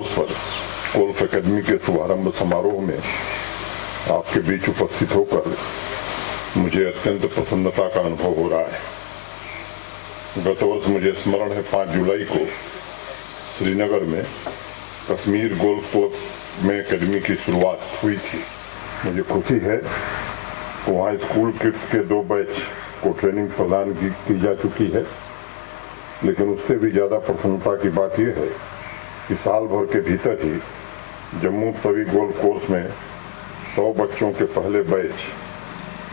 Course पर golf academy के शुभारंभ समारोह में आपके बीच उपस्थित होकर मुझे अत्यंत प्रसन्नता का अनुभव हो रहा है। गत वर्ष मुझे स्मरण है 5 जुलाई को श्रीनगर में कश्मीर गोल्फ क्लब में एकेडमी की शुरुआत हुई थी। मुझे खुशी है कि वहाँ स्कूल किड्स के 2 बैच को ट्रेनिंग प्रदान की जा चुकी है, लेकिन उससे भी ज़्यादा प्रसन्नता की बात यह है कि साल भर के भीतर ही जम्मू तवी गोल्फ कोर्स में 100 बच्चों के पहले बैच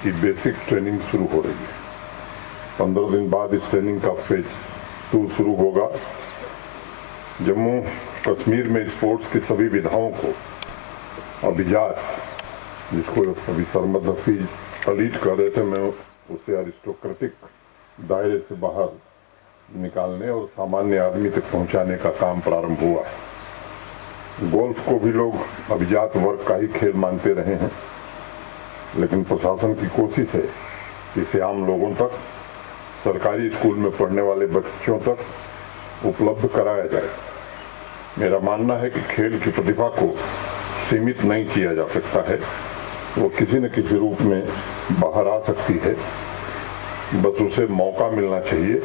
की बेसिक ट्रेनिंग शुरू हो रही है। 15 दिन बाद इस ट्रेनिंग का फेज 2 शुरू होगा। जम्मू कश्मीर में स्पोर्ट्स की सभी विधाओं को अभिजात, जिसको अभी सरमद हफीज अलीट कर रहे थे, मैं उसे अरिस्टोक्रेटिक दायरे से बाहर निकालने और सामान्य आदमी तक पहुंचाने का काम प्रारंभ हुआ है। गोल्फ को भी लोग अभिजात वर्ग का ही खेल मानते रहे हैं, लेकिन प्रशासन की कोशिश है कि इसे आम लोगों तक, सरकारी स्कूल में पढ़ने वाले बच्चों तक उपलब्ध कराया जाए। मेरा मानना है कि खेल की प्रतिभा को सीमित नहीं किया जा सकता है, वो किसी न किसी रूप में बाहर आ सकती है, बस उसे मौका मिलना चाहिए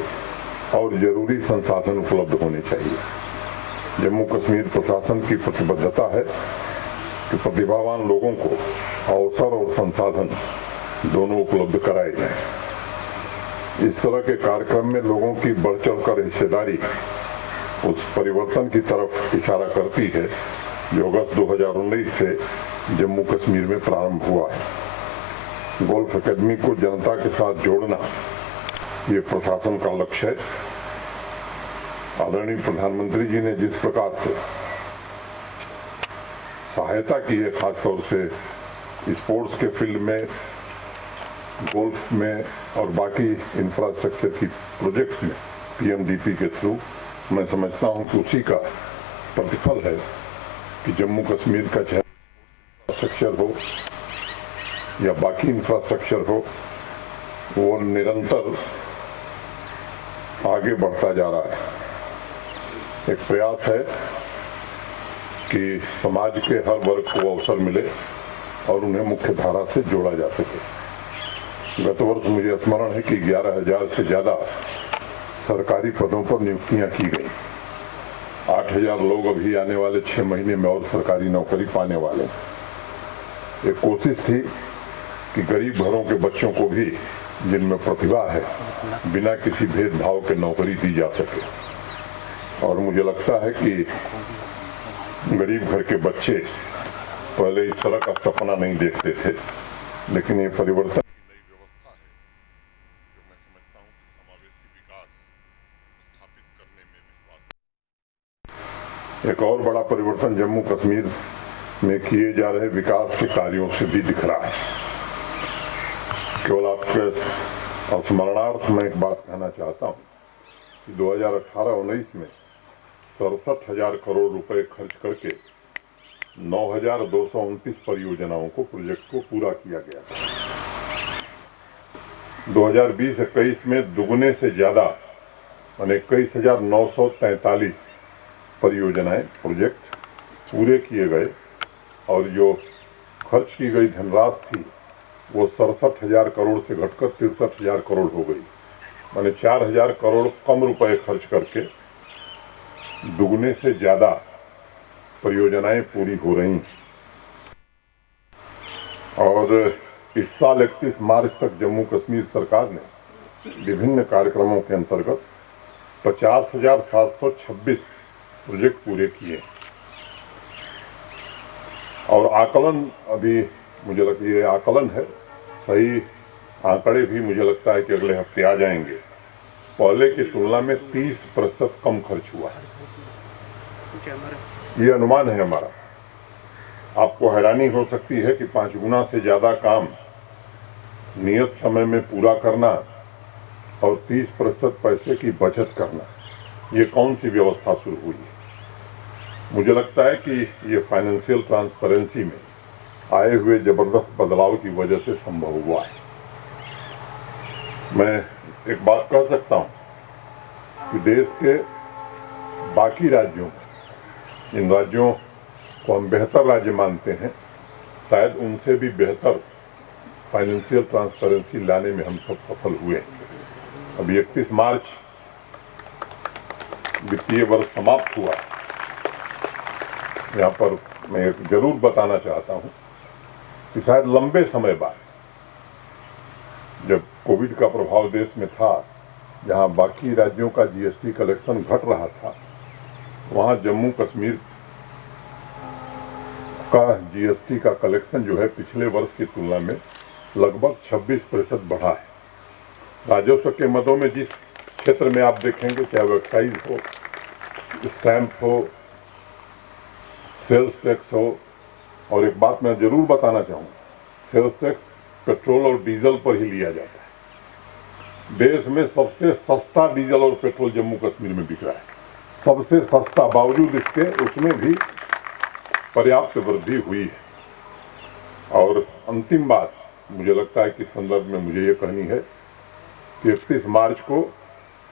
और जरूरी संसाधन उपलब्ध होने चाहिए। जम्मू कश्मीर प्रशासन की प्रतिबद्धता है कि प्रतिभावान लोगों को अवसर और संसाधन दोनों उपलब्ध कराए जाएं। इस तरह के कार्यक्रम में लोगों की बढ़ चढ़कर हिस्सेदारी उस परिवर्तन की तरफ इशारा करती है जो अगस्त 2019 से जम्मू कश्मीर में प्रारंभ हुआ है। गोल्फ एकेडमी को जनता के साथ जोड़ना ये प्रशासन का लक्ष्य है। आदरणीय प्रधानमंत्री जी ने जिस प्रकार से सहायता की है, खासतौर से स्पोर्ट्स के फील्ड में, गोल्फ में और बाकी इंफ्रास्ट्रक्चर की प्रोजेक्ट्स में पीएमडीपी के थ्रू, मैं समझता हूं कि उसी का प्रतिफल है कि जम्मू कश्मीर का चाहे इंफ्रास्ट्रक्चर हो या बाकी इंफ्रास्ट्रक्चर हो, वो निरंतर आगे बढ़ता जा रहा है। एक प्रयास है कि समाज के हर वर्ग को अवसर मिले और उन्हें मुख्य धारा से जोड़ा जा सके। गत वर्ष मुझे स्मरण है कि 11,000 से ज़्यादा सरकारी पदों पर नियुक्तियां की गई। 8,000 लोग अभी आने वाले 6 महीने में और सरकारी नौकरी पाने वाले। एक कोशिश थी कि गरीब घरों के बच्चों को भी, जिनमें प्रतिभा है, बिना किसी भेदभाव के नौकरी दी जा सके। और मुझे लगता है कि गरीब घर के बच्चे पहले इस तरह का सपना नहीं देखते थे, लेकिन ये परिवर्तन की नई व्यवस्था है जो मैं समझता हूँ कि समावेशी विकास स्थापित करने में विश्वास। एक और बड़ा परिवर्तन जम्मू कश्मीर में किए जा रहे विकास के कार्यों से भी दिख रहा है। केवल आपके स्मरणार्थ में एक बात कहना चाहता हूँ कि 2018-19 में 67,000 करोड़ रुपए खर्च करके 9,229 परियोजनाओं को, प्रोजेक्ट को पूरा किया गया। 2020-21 में दुगने से ज्यादा, यानी 21,943 परियोजनाएं, प्रोजेक्ट पूरे किए गए और जो खर्च की गई धनराशि थी वो 67,000 करोड़ से घटकर 63,000 करोड़ हो गई। माने 4,000 करोड़ कम रुपए खर्च करके दुगने से ज्यादा परियोजनाएं पूरी हो रही हैं। और इस साल 31 मार्च तक जम्मू कश्मीर सरकार ने विभिन्न कार्यक्रमों के अंतर्गत 50,726 प्रोजेक्ट पूरे किए। और आकलन, अभी मुझे लगता है ये आकलन है, सही आंकड़े भी मुझे लगता है कि अगले हफ्ते आ जाएंगे। पहले की तुलना में 30% कम खर्च हुआ है, ये अनुमान है हमारा। आपको हैरानी हो सकती है कि 5 गुना से ज्यादा काम नियत समय में पूरा करना और 30% पैसे की बचत करना, ये कौन सी व्यवस्था शुरू हुई है? मुझे लगता है कि ये फाइनेंशियल ट्रांसपेरेंसी में आए हुए जबरदस्त बदलाव की वजह से संभव हुआ है। मैं एक बात कह सकता हूं कि देश के बाकी राज्यों में इन राज्यों को हम बेहतर राज्य मानते हैं, शायद उनसे भी बेहतर फाइनेंशियल ट्रांसपेरेंसी लाने में हम सब सफल हुए। अभी 31 मार्च वित्तीय वर्ष समाप्त हुआ। यहाँ पर मैं जरूर बताना चाहता हूँ कि शायद लंबे समय बाद, जब कोविड का प्रभाव देश में था, जहाँ बाकी राज्यों का जीएसटी कलेक्शन घट रहा था, वहाँ जम्मू कश्मीर का जीएसटी का कलेक्शन जो है पिछले वर्ष की तुलना में लगभग 26% बढ़ा है। राजस्व के मदों में जिस क्षेत्र में आप देखेंगे, चाहे वो एक्साइज हो, स्टैंप हो, सेल्स टैक्स हो, और एक बात मैं जरूर बताना चाहूँगा, सेल्स टैक्स पेट्रोल और डीजल पर ही लिया जाता है। देश में सबसे सस्ता डीजल और पेट्रोल जम्मू कश्मीर में बिक रहा है, सबसे सस्ता। बावजूद इसके उसमें भी पर्याप्त वृद्धि हुई है। और अंतिम बात मुझे लगता है कि संदर्भ में मुझे ये कहनी है कि 31 मार्च को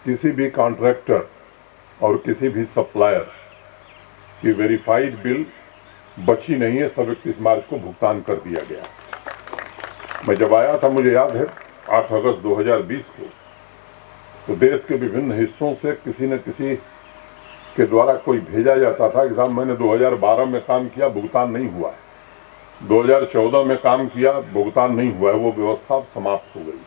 किसी भी कॉन्ट्रैक्टर और किसी भी सप्लायर की वेरीफाइड बिल बची नहीं है, सब 31 मार्च को भुगतान कर दिया गया। मैं जब आया था, मुझे याद है 8 अगस्त 2020 को, तो देश के विभिन्न हिस्सों से किसी न किसी के द्वारा कोई भेजा जाता था कि साहब मैंने 2012 में काम किया, भुगतान नहीं हुआ है, 2014 में काम किया, भुगतान नहीं हुआ है। वो व्यवस्था समाप्त हो गई।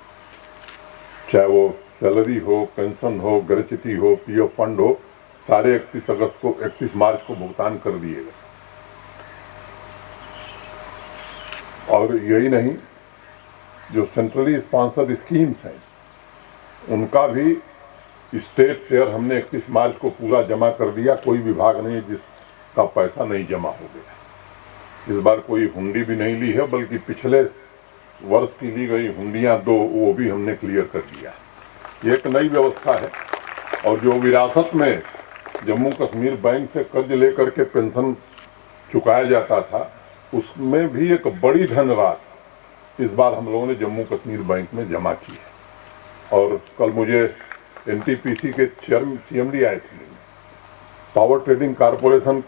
चाहे वो सैलरी हो, पेंशन हो, ग्रेच्युटी हो, पीएफ फंड हो, सारे 31 मार्च को भुगतान कर दिए गए। और यही नहीं, जो सेंट्रली स्पॉन्सर्ड स्कीम्स हैं, उनका भी स्टेट शेयर हमने 31 मार्च को पूरा जमा कर दिया। कोई विभाग नहीं जिसका पैसा नहीं जमा हो गया। इस बार कोई हुंडी भी नहीं ली है, बल्कि पिछले वर्ष की ली गई हुंडियां 2, वो भी हमने क्लियर कर दिया। ये एक नई व्यवस्था है। और जो विरासत में जम्मू कश्मीर बैंक से कर्ज लेकर के पेंशन चुकाया जाता था, उसमें भी एक बड़ी धनराशि इस बार हम लोगों ने जम्मू कश्मीर बैंक में जमा की है। और कल मुझे एनटीपीसी के चेयरमैन सीएमडी आए थे, पावर ट्रेडिंग कारपोरेशन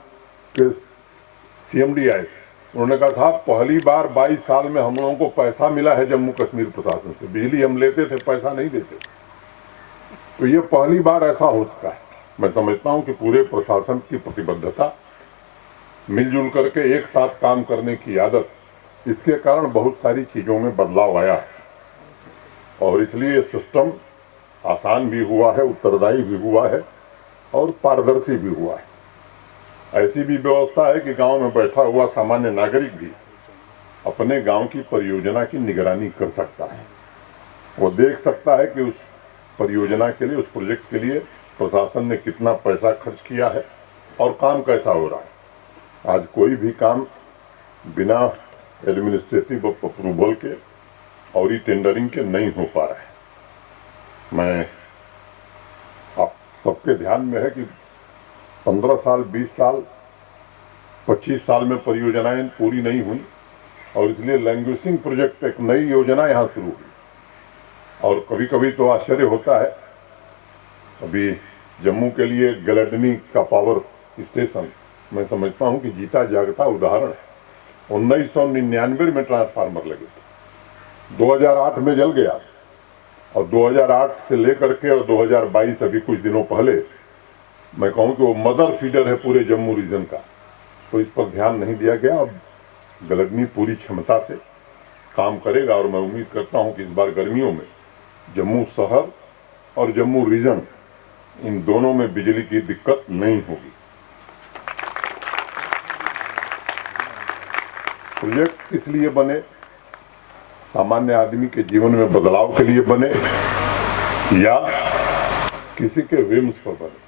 के सीएमडी आए थे। उन्होंने कहा साहब पहली बार 22 साल में हम लोगों को पैसा मिला है जम्मू कश्मीर प्रशासन से। बिजली हम लेते थे, पैसा नहीं देते, तो ये पहली बार ऐसा हो सका है। मैं समझता हूं कि पूरे प्रशासन की प्रतिबद्धता, मिलजुल करके एक साथ काम करने की आदत, इसके कारण बहुत सारी चीजों में बदलाव आया है। और इसलिए सिस्टम आसान भी हुआ है, उत्तरदायी भी हुआ है और पारदर्शी भी हुआ है। ऐसी भी व्यवस्था है कि गांव में बैठा हुआ सामान्य नागरिक भी अपने गांव की परियोजना की निगरानी कर सकता है। वो देख सकता है कि उस परियोजना के लिए, उस प्रोजेक्ट के लिए प्रशासन ने कितना पैसा खर्च किया है और काम कैसा हो रहा है। आज कोई भी काम बिना एडमिनिस्ट्रेटिव अप्रूवल के और ही टेंडरिंग के नहीं हो पा रहा है। मैं आप सबके ध्यान में है कि 15 साल, 20 साल, 25 साल में परियोजनाएं पूरी नहीं हुई, और इसलिए लैंग्वेजिंग प्रोजेक्ट, एक नई योजना यहाँ शुरू हुई। और कभी कभी तो आश्चर्य होता है, अभी जम्मू के लिए गलडनी का पावर स्टेशन मैं समझता हूँ कि जीता जागता उदाहरण है। 1999 में ट्रांसफार्मर लगे थे, 2008 में जल गया, और 2008 से लेकर के और 2022 अभी कुछ दिनों पहले, मैं कहूँ कि वो मदर फीडर है पूरे जम्मू रीजन का। तो इस पर ध्यान नहीं दिया गया। अब गलडनी पूरी क्षमता से काम करेगा, और मैं उम्मीद करता हूँ कि इस बार गर्मियों में जम्मू शहर और जम्मू रीजन, इन दोनों में बिजली की दिक्कत नहीं होगी। प्रोजेक्ट किस लिए बने? सामान्य आदमी के जीवन में बदलाव के लिए बने या किसी के विम्स पर बने?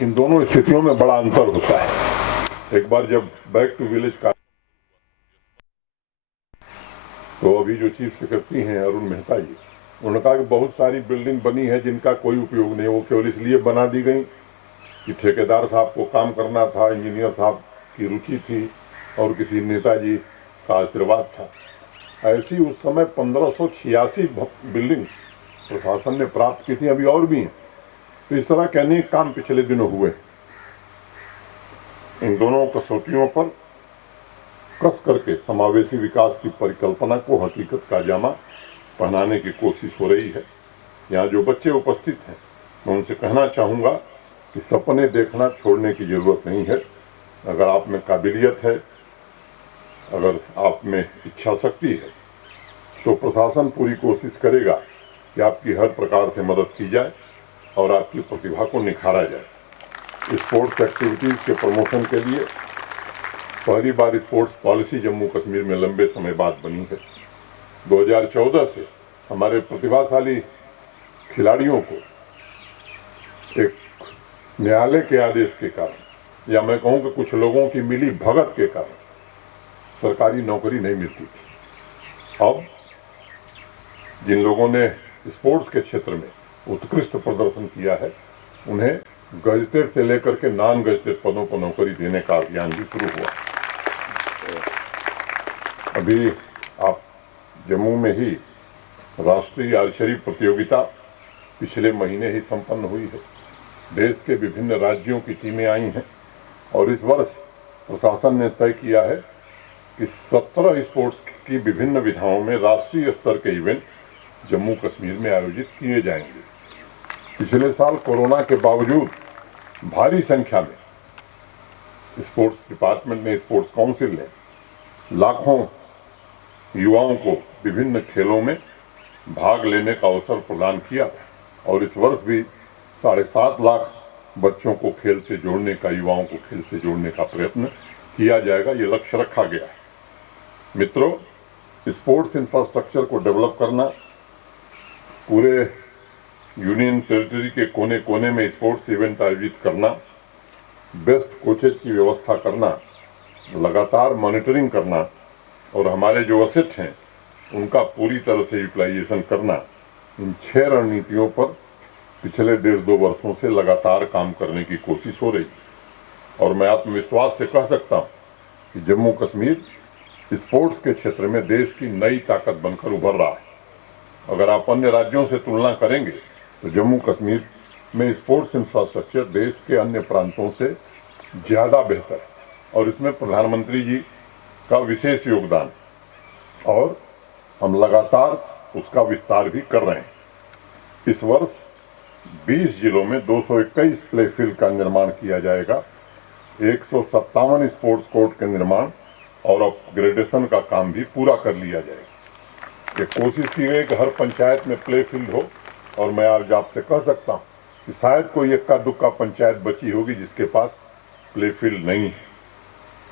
इन दोनों स्थितियों में बड़ा अंतर होता है। एक बार जब बैक टू विलेज का, तो अभी जो चीफ सेक्रेटरी हैं अरुण मेहता जी, उन्होंने कहा कि बहुत सारी बिल्डिंग बनी है जिनका कोई उपयोग नहीं, वो केवल इसलिए बना दी गई कि ठेकेदार साहब को काम करना था, इंजीनियर साहब की रुचि थी और किसी नेताजी का आशीर्वाद था। ऐसी उस समय 1586 बिल्डिंग प्रशासन ने प्राप्त की थी, अभी और भी हैं। तो इस तरह के अनेक काम पिछले दिनों हुए। इन दोनों कसौटियों पर कस करके समावेशी विकास की परिकल्पना को हकीकत का जामा पहनाने की कोशिश हो रही है। यहाँ जो बच्चे उपस्थित हैं, मैं उनसे कहना चाहूँगा कि सपने देखना छोड़ने की जरूरत नहीं है। अगर आप में काबिलियत है, अगर आप में इच्छा शक्ति है, तो प्रशासन पूरी कोशिश करेगा कि आपकी हर प्रकार से मदद की जाए और आपकी प्रतिभा को निखारा जाए। स्पोर्ट्स एक्टिविटीज़ के प्रमोशन के लिए पहली बार स्पोर्ट्स पॉलिसी जम्मू कश्मीर में लंबे समय बाद बनी है। 2014 से हमारे प्रतिभाशाली खिलाड़ियों को एक न्यायालय के आदेश के कारण, या मैं कहूँ कि कुछ लोगों की मिली भगत के कारण, सरकारी नौकरी नहीं मिलती थी। अब जिन लोगों ने स्पोर्ट्स के क्षेत्र में उत्कृष्ट प्रदर्शन किया है, उन्हें गजटेड से लेकर के नॉन गजटेड पदों पर नौकरी देने का अभियान भी शुरू हुआ। अभी आप जम्मू में ही राष्ट्रीय आर्चरी प्रतियोगिता पिछले महीने ही संपन्न हुई है। देश के विभिन्न राज्यों की टीमें आई हैं और इस वर्ष प्रशासन ने तय किया है कि 17 स्पोर्ट्स की विभिन्न विधाओं में राष्ट्रीय स्तर के इवेंट जम्मू कश्मीर में आयोजित किए जाएंगे। पिछले साल कोरोना के बावजूद भारी संख्या में स्पोर्ट्स डिपार्टमेंट ने, स्पोर्ट्स काउंसिल ने लाखों युवाओं को विभिन्न खेलों में भाग लेने का अवसर प्रदान किया और इस वर्ष भी 7.5 लाख बच्चों को खेल से जोड़ने का, युवाओं को खेल से जोड़ने का प्रयत्न किया जाएगा। ये लक्ष्य रखा गया है। मित्रों, स्पोर्ट्स इंफ्रास्ट्रक्चर को डेवलप करना, पूरे यूनियन टेरिटरी के कोने कोने में स्पोर्ट्स इवेंट आयोजित करना, बेस्ट कोचेज की व्यवस्था करना, लगातार मॉनिटरिंग करना और हमारे जो असेट हैं उनका पूरी तरह से यूटिलाइजेशन करना, इन 6 रणनीतियों पर पिछले 1.5-2 वर्षों से लगातार काम करने की कोशिश हो रही है। और मैं आत्मविश्वास से कह सकता हूँ कि जम्मू कश्मीर स्पोर्ट्स के क्षेत्र में देश की नई ताकत बनकर उभर रहा है। अगर आप अन्य राज्यों से तुलना करेंगे तो जम्मू कश्मीर में स्पोर्ट्स इंफ्रास्ट्रक्चर देश के अन्य प्रांतों से ज़्यादा बेहतर है और इसमें प्रधानमंत्री जी का विशेष योगदान, और हम लगातार उसका विस्तार भी कर रहे हैं। इस वर्ष 20 जिलों में 221 प्ले फील्ड का निर्माण किया जाएगा, 157 स्पोर्ट्स कोर्ट के निर्माण और अपग्रेडेशन का काम भी पूरा कर लिया जाएगा। ये कोशिश की गई कि हर पंचायत में प्ले फील्ड हो, और मैं आज आपसे कह सकता हूँ कि शायद कोई इक्का दुक्का पंचायत बची होगी जिसके पास प्ले फील्ड नहीं है।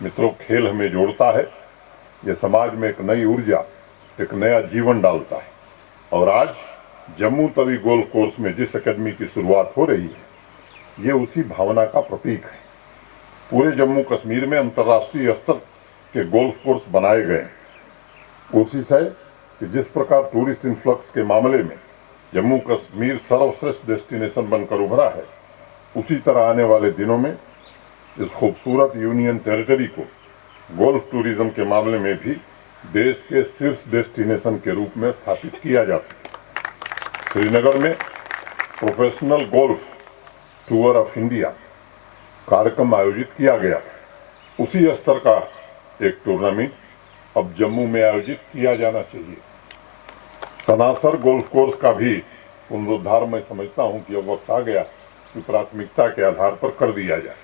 मित्रों, खेल हमें जोड़ता है, ये समाज में एक नई ऊर्जा, एक नया जीवन डालता है। और आज जम्मू तवी गोल्फ कोर्स में जिस अकेडमी की शुरुआत हो रही है, ये उसी भावना का प्रतीक है। पूरे जम्मू कश्मीर में अंतर्राष्ट्रीय स्तर के गोल्फ कोर्स बनाए गए। कोशिश है कि जिस प्रकार टूरिस्ट इन्फ्लक्स के मामले में जम्मू कश्मीर सर्वश्रेष्ठ डेस्टिनेशन बनकर उभरा है, उसी तरह आने वाले दिनों में इस खूबसूरत यूनियन टेरिटरी को गोल्फ टूरिज्म के मामले में भी देश के शीर्ष डेस्टिनेशन के रूप में स्थापित किया जा सके। श्रीनगर में professional golf tour of India कार्यक्रम आयोजित किया गया। उसी स्तर का एक टूर्नामेंट अब जम्मू में आयोजित किया जाना चाहिए। सनासर गोल्फ कोर्स का भी पुनरुद्धार मैं समझता हूं कि अब वक्त आ गया कि प्राथमिकता के आधार पर कर दिया जाए।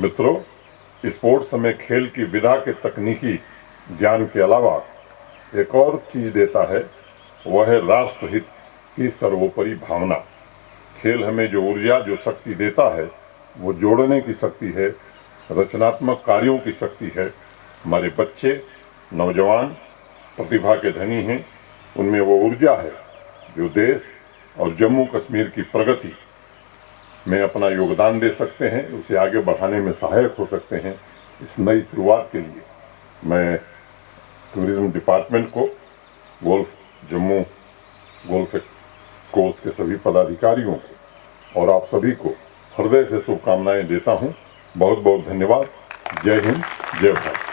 मित्रों, स्पोर्ट्स हमें खेल की विधा के तकनीकी ज्ञान के अलावा एक और चीज देता है, वह है राष्ट्रहित की सर्वोपरि भावना। खेल हमें जो ऊर्जा, जो शक्ति देता है, वो जोड़ने की शक्ति है, रचनात्मक कार्यों की शक्ति है। हमारे बच्चे, नौजवान प्रतिभा के धनी हैं, उनमें वो ऊर्जा है जो देश और जम्मू कश्मीर की प्रगति में अपना योगदान दे सकते हैं, उसे आगे बढ़ाने में सहायक हो सकते हैं। इस नई शुरुआत के लिए मैं टूरिज्म डिपार्टमेंट को, गोल्फ जम्मू गोल्फ कोर्स के सभी पदाधिकारियों को और आप सभी को हृदय से शुभकामनाएं देता हूं। बहुत बहुत धन्यवाद। जय हिंद, जय भारत।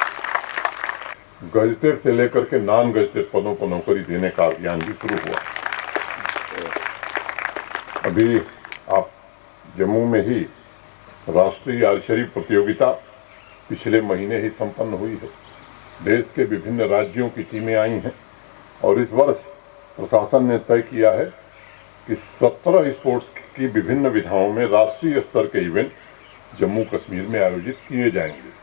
गजटेड से लेकर के नॉन गजटेड पदों पर नौकरी देने का अभियान भी शुरू हुआ। अभी आप जम्मू में ही राष्ट्रीय आर्चरी प्रतियोगिता पिछले महीने ही संपन्न हुई है। देश के विभिन्न राज्यों की टीमें आई हैं और इस वर्ष प्रशासन ने तय किया है कि 17 स्पोर्ट्स की विभिन्न विधाओं में राष्ट्रीय स्तर के इवेंट जम्मू कश्मीर में आयोजित किए जाएंगे।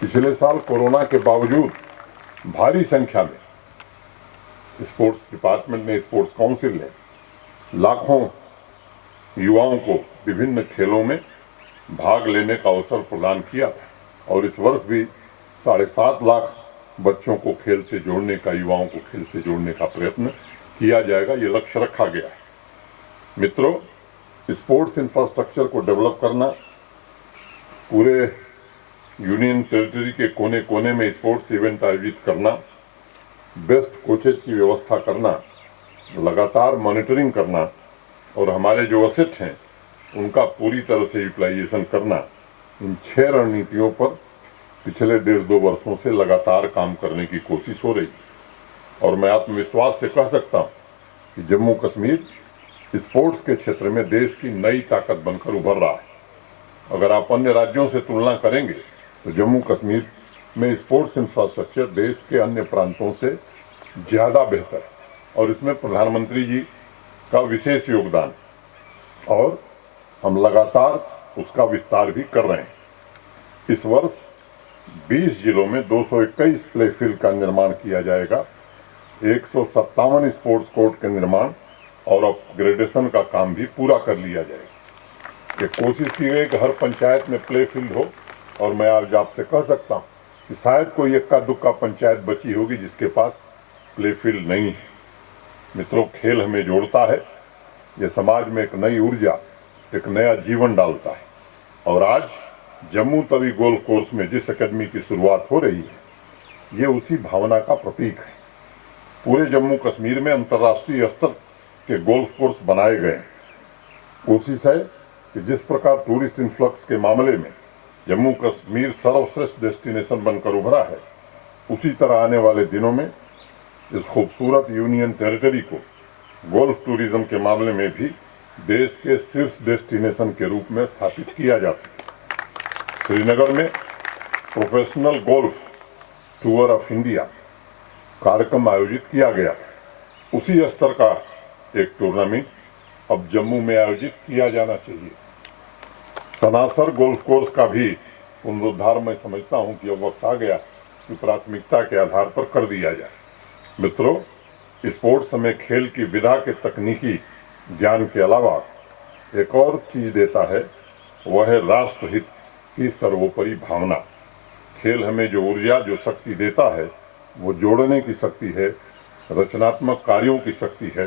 पिछले साल कोरोना के बावजूद भारी संख्या में स्पोर्ट्स डिपार्टमेंट ने, स्पोर्ट्स काउंसिल ने लाखों युवाओं को विभिन्न खेलों में भाग लेने का अवसर प्रदान किया था और इस वर्ष भी 7.5 लाख बच्चों को खेल से जोड़ने का, युवाओं को खेल से जोड़ने का प्रयत्न किया जाएगा। ये लक्ष्य रखा गया है। मित्रों, स्पोर्ट्स इंफ्रास्ट्रक्चर को डेवलप करना, पूरे यूनियन टेरिटरी के कोने कोने में स्पोर्ट्स इवेंट आयोजित करना, बेस्ट कोचेज की व्यवस्था करना, लगातार मॉनिटरिंग करना और हमारे जो असेट हैं उनका पूरी तरह से यूटिलाइजेशन करना, इन 6 रणनीतियों पर पिछले 1.5-2 वर्षों से लगातार काम करने की कोशिश हो रही है और मैं आत्मविश्वास से कह सकता हूँ कि जम्मू कश्मीर स्पोर्ट्स के क्षेत्र में देश की नई ताकत बनकर उभर रहा है। अगर आप अन्य राज्यों से तुलना करेंगे तो जम्मू कश्मीर में स्पोर्ट्स इंफ्रास्ट्रक्चर देश के अन्य प्रांतों से ज़्यादा बेहतर है और इसमें प्रधानमंत्री जी का विशेष योगदान और हम लगातार उसका विस्तार भी कर रहे हैं। इस वर्ष 20 जिलों में 221 प्ले फील्ड का निर्माण किया जाएगा, 157 स्पोर्ट्स कोर्ट के निर्माण और अपग्रेडेशन का काम भी पूरा कर लिया जाएगा। ये कोशिश की गई कि हर पंचायत में प्ले फील्ड हो और मैं आज आपसे कह सकता हूँ कि शायद कोई इक्का दुक्का पंचायत बची होगी जिसके पास प्ले फील्ड नहीं है। मित्रों, खेल हमें जोड़ता है, ये समाज में एक नई ऊर्जा, एक नया जीवन डालता है और आज जम्मू तवी गोल्फ कोर्स में जिस अकेडमी की शुरुआत हो रही है, ये उसी भावना का प्रतीक है। पूरे जम्मू कश्मीर में अंतर्राष्ट्रीय स्तर के गोल्फ कोर्स बनाए गए हैं। कोशिश है कि जिस प्रकार टूरिस्ट इन्फ्लक्स के मामले में जम्मू कश्मीर सर्वश्रेष्ठ डेस्टिनेशन बनकर उभरा है, उसी तरह आने वाले दिनों में इस खूबसूरत यूनियन टेरिटरी को गोल्फ टूरिज्म के मामले में भी देश के शीर्ष डेस्टिनेशन के रूप में स्थापित किया जा सके। श्रीनगर में professional golf tour of India कार्यक्रम आयोजित किया गया। उसी स्तर का एक टूर्नामेंट अब जम्मू में आयोजित किया जाना चाहिए। सनासर गोल्फ कोर्स का भी पुनरुद्धार मैं समझता हूं कि अब वक्त आ गया कि प्राथमिकता के आधार पर कर दिया जाए। मित्रों, स्पोर्ट्स हमें खेल की विधा के तकनीकी ज्ञान के अलावा एक और चीज देता है, वह है राष्ट्रहित की सर्वोपरि भावना। खेल हमें जो ऊर्जा, जो शक्ति देता है, वो जोड़ने की शक्ति है, रचनात्मक कार्यों की शक्ति है।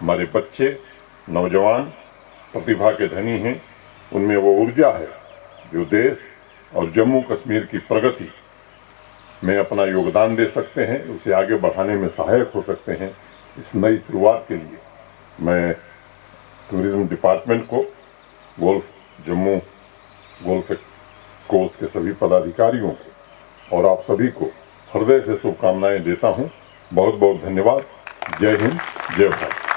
हमारे बच्चे, नौजवान प्रतिभा के धनी हैं, उनमें वो ऊर्जा है जो देश और जम्मू कश्मीर की प्रगति में अपना योगदान दे सकते हैं, उसे आगे बढ़ाने में सहायक हो सकते हैं। इस नई शुरुआत के लिए मैं टूरिज्म डिपार्टमेंट को, गोल्फ जम्मू गोल्फ कोर्स के सभी पदाधिकारियों को और आप सभी को हृदय से शुभकामनाएं देता हूं। बहुत बहुत धन्यवाद। जय हिंद, जय भारत।